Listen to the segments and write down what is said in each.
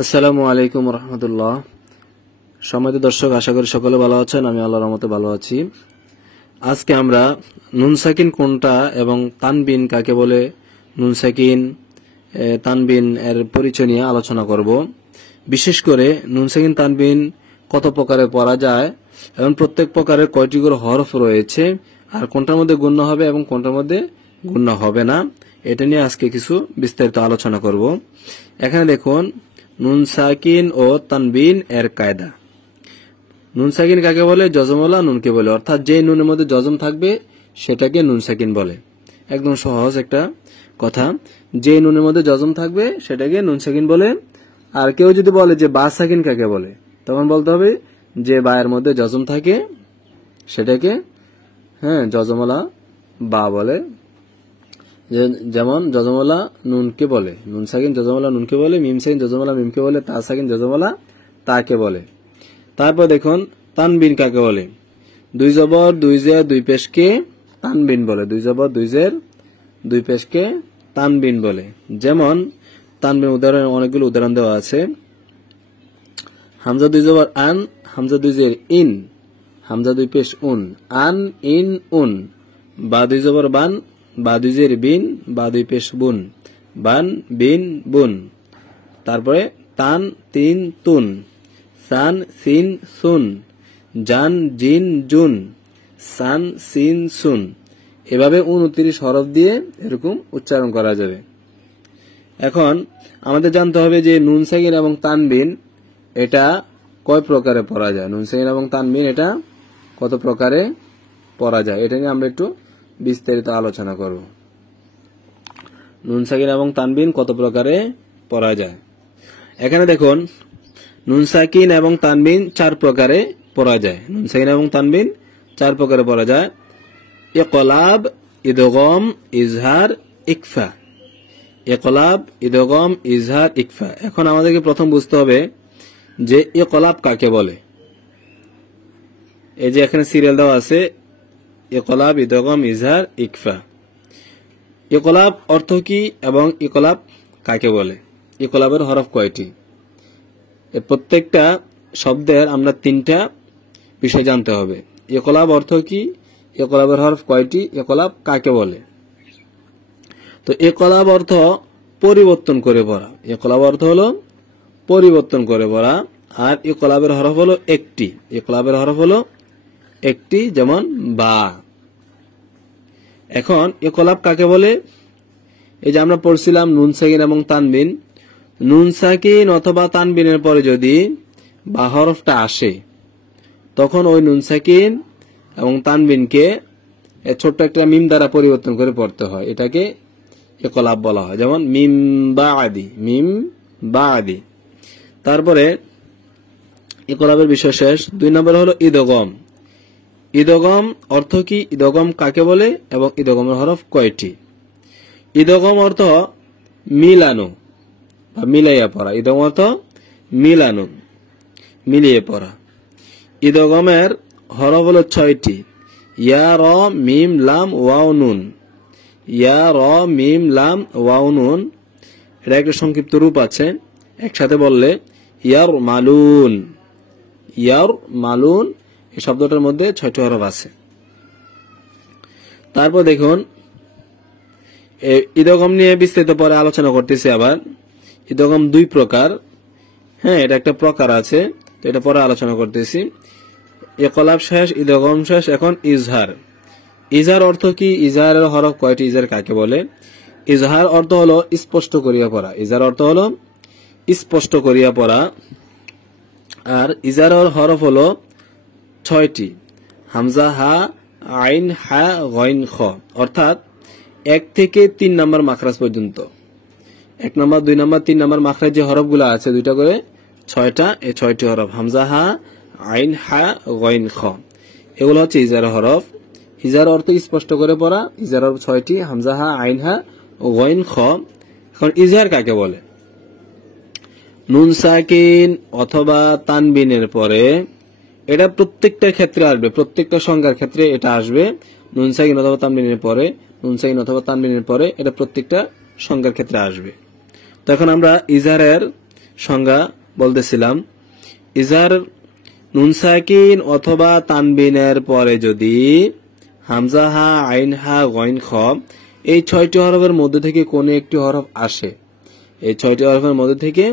আসসালামু আলাইকুম রহমতুল্লাহ। সম্মানিত দর্শক, আশা করি সকলে ভালো আছেন। আমি আল্লাহর রহমতে ভালো আছি। আজকে আমরা নুন সাকিন কোনটা এবং তানবিন কাকে বলে, নুন সাকিন তানবিন এর পরিচয় নিয়ে আলোচনা করব। বিশেষ করে নুন সাকিন তানবিন কত প্রকারে পড়া যায় এবং প্রত্যেক প্রকারের কয়টি করে হরফ রয়েছে, আর কোনটার মধ্যে গুণ্য হবে এবং কোনটার মধ্যে গুণ্য হবে না, এটা নিয়ে আজকে কিছু বিস্তারিত আলোচনা করব। এখানে দেখুন, নুন সাকিন ও তানবিন এর কায়দা। নুন সাকিন কাকে বলে? জজমওয়ালা নুনকে বলে, অর্থাৎ যে নুনের মধ্যে জজম থাকবে সেটাকে নুন সাকিন বলে। একদম সহজ একটা কথা, যে নুনের মধ্যে জজম থাকবে সেটাকে নুন সাকিন বলে। আর কেউ যদি বলে যে বা সাকিন কাকে বলে, তখন বলতে হবে যে বায়ের মধ্যে জজম থাকে সেটাকে জজমওয়ালা বা বলে। যেমন জজমওয়ালা নুনকে বলে নুন সাকিন, জজমওয়ালা নুনকে বলে। মিম সাকিন জজমওয়ালা মিমকে বলে। তা সাকিন জজমওয়ালা তাকে বলে। তারপর দেখুন, তানবিন কাকে বলে? দুই জবর দুই জের দুই পেশকে তানবিন বলে। দুই জবর দুই জের দুই পেশকে তানবিন বলে। যেমন তানবিন উদাহরণ, অনেকগুলো উদাহরণ দেওয়া আছে। হামজা দুই জবর আন, হামজা দুই জের ইন, হামজা দুই পেশ উন, আন ইন উন। বা দুই জবর বান, বা দুই জের বিন, বা দুই পেশ বুন, বান বিন বুন। তারপরে তান তিন তুন, সান সিন সুন, জান জিন জুন, সান সিন সুন। এভাবে 29 হরফ দিয়ে এরকম উচ্চারণ করা যাবে। এখন আমাদের জানতে হবে যে নুন সাকিন এবং তানবিন এটা কয় প্রকারে পড়া যায়। নুন সাকিন এবং তানবিন এটা কত প্রকারে পড়া যায়, এটা নিয়ে আমরা একটু বিস্তারিত আলোচনা করব। নুন সাকিন এবং তানবিন কত প্রকারে পড়া যায়। এখানে দেখুন, নুন সাকিন এবং তানবিন 4 প্রকারে পড়া যায়। নুন সাকিন এবং তানবিন 4 প্রকারে পড়া যায়। ইকলাব, ইদগম, ইজহার, ইকফা। ইকলাব, ইদগম, ইজহার, ইকফা। এখন আমাদেরকে প্রথম বুঝতে হবে যে ইকলাব কাকে বলে। এই যে এখানে সিরিয়াল দেওয়া আছে, ইকলাব, ইদগম, ইজহার, ইকফা। ইকলাব অর্থ কি এবং ইকলাব কাকে বলে? ইকলাবের হরফ কয়টি? এর প্রত্যেকটা শব্দের আমরা 3টা বিষয় জানতে হবে। ইকলাব অর্থ কি, ইকলাবের হরফ কয়টি, ইকলাব কাকে বলে। তো ইকলাব অর্থ পরিবর্তন করে পড়া। ইকলাব অর্থ হলো পরিবর্তন করে পড়া। আর ইকলাবের হরফ হলো একটি। ইকলাবের হরফ হলো একটি, যেমন বা। এখন ইকলাব কাকে বলে? এই যে আমরা পড়ছিলাম নুন সাকিন এবং তানবিন। নুন সাকিন অথবা তানবিনের পরে যদি বা হরফটা আসে, তখন ওই নুন সাকিন এবং তানবিনকে ছোট্ট একটা মিম দ্বারা পরিবর্তন করে পড়তে হয়। এটাকে ইকলাব বলা হয়। যেমন মিম বা আদি, মিম বা আদি। তারপরে ইকলাবের বিষয় শেষ। 2 নম্বর হলো ইদগম। ইদগম অর্থ কি, ইদগম কাকে বলে এবং ইদগমের হরফ কয়টি? ইদগম অর্থ মিলানো বা মিলাইয়া পড়া। ইদগম অর্থ মিলানো, মিলিয়ে পড়া। ইদগমের হরফ হলো 6টি। ইয়া র মিম লাম ওয়াও নুন। ইয়া র মিম লাম ওয়াও নুন। এটা একটা সংক্ষিপ্ত রূপ আছে, একসাথে বললে ইয়ার মালুন। ইয়ার মালুন, এই শব্দটার মধ্যে 6টি হরফ আছে। তারপর দেখুন, ইদগম নিয়ে বিস্তারিত পরে আলোচনা করতেছি। আবার ইদগম 2 প্রকার। এটা একটা প্রকার আছে, তো এটা পরে আলোচনা করতেছি। ইকলাব শেষ, ইদগম শেষ। এখন ইজহার। ইজহার অর্থ কি, ইজহারের হরফ কয়টি, ইজহার কাকে বলে? ইজহার অর্থ হলো স্পষ্ট করিয়া পড়া। ইজহার অর্থ হলো স্পষ্ট করিয়া পড়া। আর ইজহারের হরফ হলো 6টি। হামজা, হা, আইন, হা, গইন, খ। অর্থাৎ 1 থেকে 3 নম্বর মাখরাজ পর্যন্ত। 1 নম্বর, 2 নম্বর, 3 নম্বর মাখরাজ যে হরফগুলো আছে, 2টা করে 6টা, এই 6টি হরফ হামজা, হা, আইন, হা, গইন, খ। এগুলো হচ্ছে ইজহার হরফ। ইজহার অর্থ স্পষ্ট করে পড়া। ইজহার হরফ 6টি, হামজা, হা, আইন, হা, গইন, খ। এখন ইজহার কাকে বলে? নুন সাকিন অথবা তানবিনের পরে এটা প্রত্যেকটা ক্ষেত্রে আসবে, প্রত্যেকটা সংখ্যার ক্ষেত্রে এটা আসবে। নুন সাকিন অথবা তানবিনের পরে, নুন সাকিন অথবা তানবিনের পরে এটা প্রত্যেকটা সংখ্যার ক্ষেত্রে আসবে। তো এখন আমরা ইজহারের সংজ্ঞা বলতেছিলাম, ইজহার নুন সাকিন অথবা তানবিনের পরে যদি হামজা হা, আইন হা, গইন খ এই 6টি হরফের মধ্যে থেকে কোনো একটি হরফ আসে, এই 6টি হরফের মধ্যে থেকে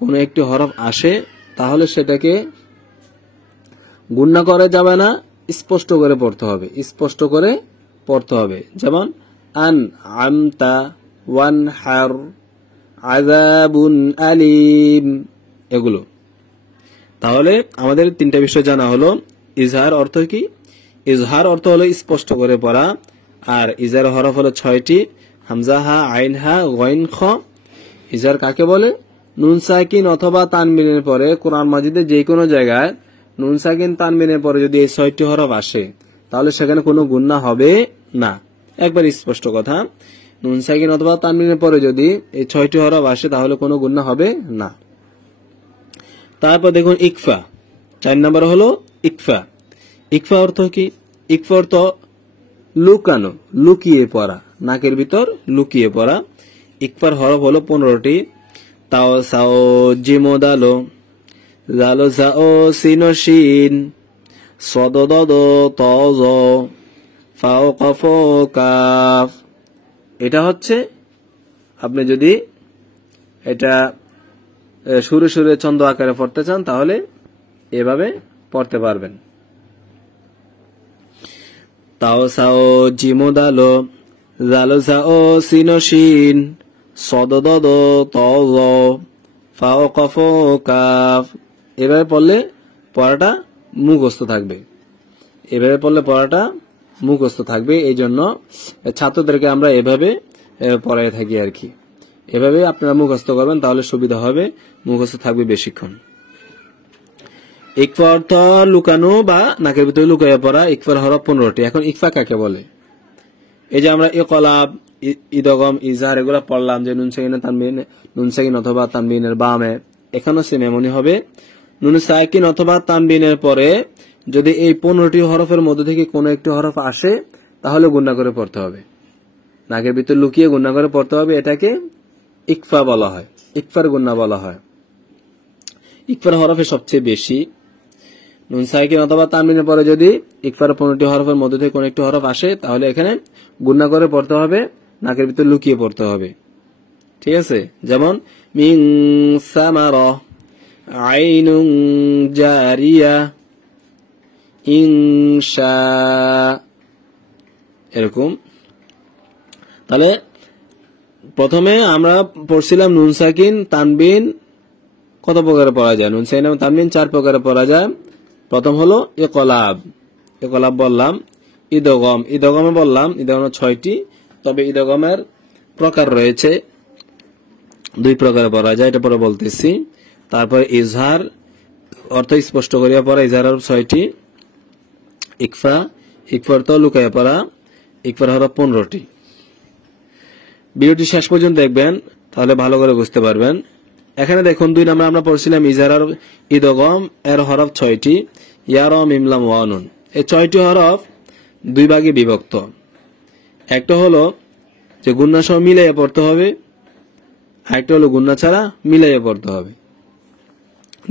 কোনো একটি হরফ আসে, তাহলে সেটাকে গুণনা করা যাবে না, স্পষ্ট করে পড়তে হবে, স্পষ্ট করে পড়তে হবে। যেমন আন আমতা, ওয়ান হার, আযাবুন আলিম, এগুলো। তাহলে আমাদের 3টা বিষয় জানা হলো। ইজহার অর্থ কি? ইজহার অর্থ হলো স্পষ্ট করে পড়া, আর ইজহার হরফ হলো 6টি, হামজা হা, আইন হা, গইন খ। ইজহার কাকে বলে? নুন সাকিন অথবা তানবিনের পরে কোরআন মাজিদে যে কোনো জায়গায় নুন সাকিন তানবিনের পরে যদি এই 6টি হরফ আসে, তাহলে সেখানে কোনো গুণনা হবে না। একবার স্পষ্ট কথা, নুন সাকিন অথবা তানবিনের পরে যদি এই 6টি হরফ আসে তাহলে কোনো গুণনা হবে না। তারপর দেখুন ইকফা, 4 নম্বর হলো ইকফা। ইকফা অর্থ কি? ইকফা অর্থ লুকানো, লুকিয়ে পড়া, নাকের ভিতর লুকিয়ে পড়া। ইকফার হরফ হলো 15টি। তাও সাও জিমো দালো, জালো জাও সিনো শিন, সদ দদ তজ, ফাও কফ কাফ। এটা হচ্ছে আপনি যদি এটা সুরে সুরে ছন্দ আকারে পড়তে চান তাহলে এভাবে পড়তে পারবেন। তাও সাও জিমো দালো, জালো জাও সিনো শিন, সদ দদ তজ, ফাও কফ কাফ। এভাবে পড়লে পড়াটা মুখস্থ থাকবে, এভাবে পড়লে পড়াটা মুখস্থ থাকবে। এই জন্য ছাত্রদেরকে আমরা এভাবে পড়াই থাকি আর কি। এভাবে আপনারা মুখস্থ করবেন, তাহলে সুবিধা হবে, মুখস্থ থাকবে বেশিক্ষণ। ইকফা অর্থ লুকানো বা নাকের ভিতরে লুকাইয়া পড়া। ইকফার হরফ 15টি। এখন ইকফা কাকে বলে? এই যে আমরা ইকলাব, ইদগম, ইজহার এগুলা পড়লাম, যে নুন সাকিন তানবিন, নুন সাকিন অথবা তানবিনের বামে, এখানেও সেম এমনই হবে। নুন সাকিন অথবা তানবিনের পরে যদি এই 15টি হরফের মধ্যে থেকে কোনো একটি হরফ আসে তাহলে গুণনা করে পড়তে হবে, নাকের ভিতর লুকিয়ে গুণনা করে পড়তে হবে। এটাকে ইকফা বলা হয়, ইকফার গুণনা বলা হয়। ইকফার হরফে সবচেয়ে বেশি। নুন সাকিন অথবা তানবিনের পরে যদি ইকফার 15টি হরফের মধ্যে থেকে কোনো একটি হরফ আসে তাহলে এখানে গুণনা করে পড়তে হবে, নাকের ভিতর লুকিয়ে পড়তে হবে। ঠিক আছে? যেমন মিন সামারা, আইনুন জারিয়া, ইনশা, এরকম। তাহলে প্রথমে আমরা পড়ছিলাম নুন সাকিন তানবিন কত প্রকারে পড়া যায়? নুন সাকিন তানবিন 4 প্রকারে পড়া যায়। প্রথম হলো ইকলাব, ইকলাব বললাম। ইদগম, ইদগমে বললাম ইদগম 6টি, তবে ইদগমের প্রকার রয়েছে, 2 প্রকারে পড়া যায়, এটা পরে বলতেছি। তারপর ইজহার অর্থ স্পষ্ট করিয়া পড়া, ইজহার 6টি। ইকফা, ইকফা অর্থ লুকাইয়া পড়া, ইকফার হরফ 15টি। ভিডিওটি শেষ পর্যন্ত দেখবেন, তাহলে ভালো করে বুঝতে পারবেন। এখানে দেখুন 2 নম্বর আমরা পড়ছিলাম ইজহার আর ইদগম, এর হরফ 6টি, ইয়া র মিম লাম ওয়া নুন। এই 6টি হরফ 2 ভাগে বিভক্ত। একটা হলো যে গুণনা সহ মিলাইয়া পড়তে হবে, আরেকটা হলো গুণনা ছাড়া মিলাইয়া পড়তে হবে।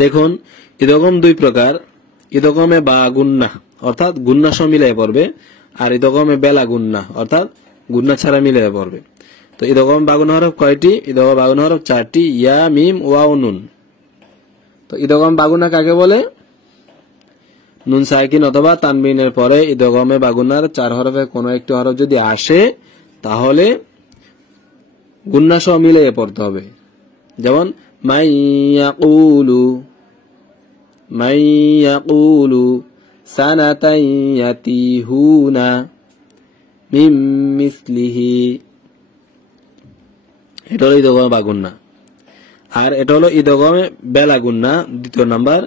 দেখুন ইদগম 2 প্রকার, ইদগমে বা গুণনা অর্থাৎ গুণনা সহ মিলাইয়া পড়বে, আর ইদগমে বেলা গুণনা অর্থাৎ গুণনা ছাড়া মিলাইয়া পড়বে। তো ইদগম বাগুনা হরফ কয়টি? ইদগম বাগুনা হরফ 4টি, ইয়া মিম ওয়া নুন। তো ইদগম বাগুনা কাকে বলে? নুন সাকিন অথবা তানবিনের পরে ইদগমে বাগুনার 4 হরফে কোনো একটি হরফ যদি আসে তাহলে গুণনা সহ মিলিয়ে পড়তে হবে। যেমন মাইয়াকুলু, মাইয়াকুলু সানাতান ইয়াতিহুনা মিম মিসলিহি। এটা হলো ইদগমে বাগুন্না। আর এটা হলো ইদগমে বেলা গুন্না, 2 নাম্বার।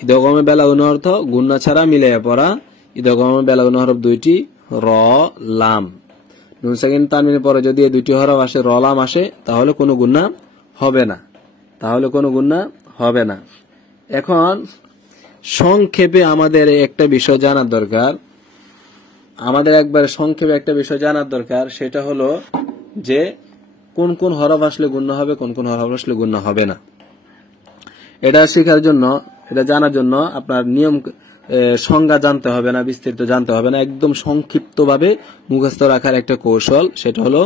ইদগমে বেলা গুন্না অর্থ গুন্না ছাড়া মিলাইয়া পড়া। ইদগমে বেলা গুন্না হরফ 2টি, র লাম। নুন সাকিন তানবিনের পরে যদি এই 2টি হরফ আসে, র লাম আসে, তাহলে কোনো গুন্না হবে না, তাহলে কোনো গুন্না হবে না। এখন সংক্ষেপে আমাদের একটা বিষয় জানার দরকার, আমাদের একবার সংক্ষেপে একটা বিষয় জানার দরকার, সেটা হলো যে কোন কোন হরফ আসলে গুণনা হবে, কোন কোন হরফ আসলে গুণনা হবে না। এটা শেখার জন্য, এটা জানার জন্য আপনার নিয়ম সংজ্ঞা জানতে হবে না, বিস্তারিত জানতে হবে না, একদম সংক্ষিপ্তভাবে মুখস্থ রাখার একটা কৌশল। সেটা হলো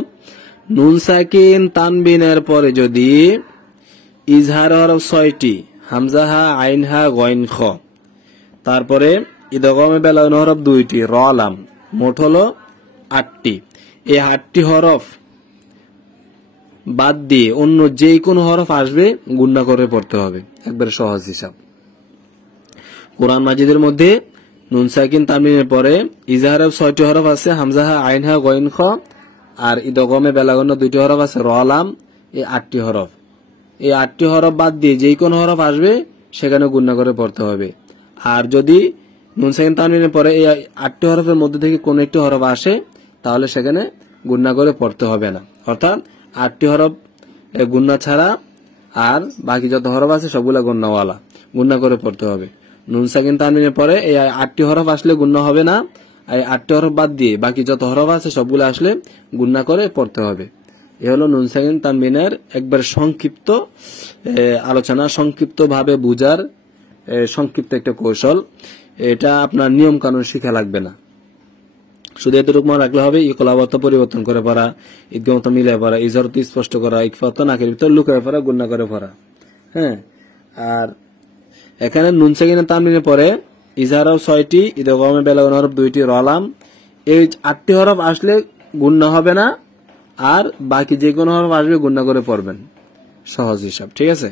নুন সাকিন তানবিনের পরে যদি ইজহার হরফ 6টি, হামজা হা, আইন হা, গইন খ, তারপরে ইদগমে বেলাউন হরফ 2টি, র লাম, মোট হলো 8টি। এই 8টি হরফ বাদ দিয়ে অন্য যে কোনো হরফ আসবে গুণনা করে পড়তে হবে, একবারে সহজ হিসাব। কোরআন মাজিদের মধ্যে নুন সাকিন তানবিনের পরে ইজহারের 6টি হরফ আছে, হামজা হা, আইন হা, গইন খ, আর ইদগমে বেলাগুন 2টি হরফ আছে, র লাম। এই 8টি হরফ, এই 8টি হরফ বাদ দিয়ে যে কোনো হরফ আসবে সেখানে গুণনা করে পড়তে হবে। আর যদি নুন সাকিন তানবিনের পরে এই 8টি হরফের মধ্যে থেকে কোন একটি হরফ আসে তাহলে সেখানে গুণনা করে পড়তে হবে না। অর্থাৎ 8টি হরফ গুণনা ছাড়া আর বাকি যত হরফ আছে সবগুলা গুণনাওয়ালা, গুণনা করে পড়তে হবে। নুন সাকিন তানবিনের পরে এই 8টি হরফ আসলে গুণনা হবে না, এই 8টি হরফ বাদ দিয়ে বাকি যত হরফ আছে সবগুলো আসলে গুণনা করে পড়তে হবে। এ হলো নুন সাকিন তানবিনের একবার সংক্ষিপ্ত আলোচনা, সংক্ষিপ্ত ভাবে বুঝার সংক্ষিপ্ত একটা কৌশল। এটা আপনার নিয়ম কানুন শিখা লাগবে না, শুধু এতটুকু মনে রাখলে হবে। ইকলাবত পরিবর্তন করে পড়া, ঈদগমত মিলে পড়া, ইজরত স্পষ্ট করা, ইকফাত নাকের ভিতর লুকায় পড়া, গুণনা করে পড়া। হ্যাঁ, আর এখানে নুন সাকিনের তানবিনের পরে ইজহার হরফ 6টি, ইদগমে বেলাগুন হরফ 2টি, র লাম। এই 8টি হরফ আসলে গুণনা হবে না, আর বাকি যে কোনো হরফ আসবে গুণনা করে পড়বেন, সহজ হিসাব। ঠিক আছে।